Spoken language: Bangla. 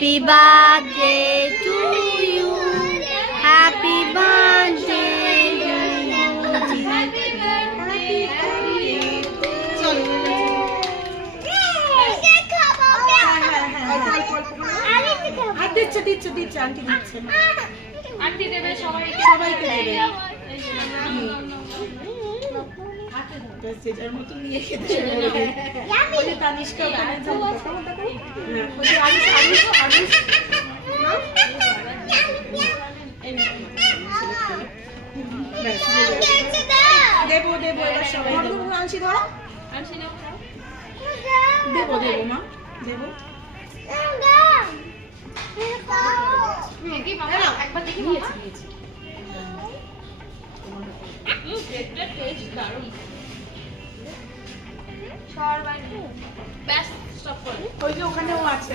Happy birthday to you. Happy birthday to you. দিচ্ছে আন্টি দিচ্ছে আন্টি দেবে সবাইকে দেবে যেটার মতো নিয়ে খেতে শুরু করবে ওই যে তানিষ্কা দেবো দেবো এবার সবাই দেবো আনছি ধরো দেবো দেবো মা দেবো একবার দেখি নিয়েছি ব্যাস স্টপ করে ওই যে ওখানেও আছে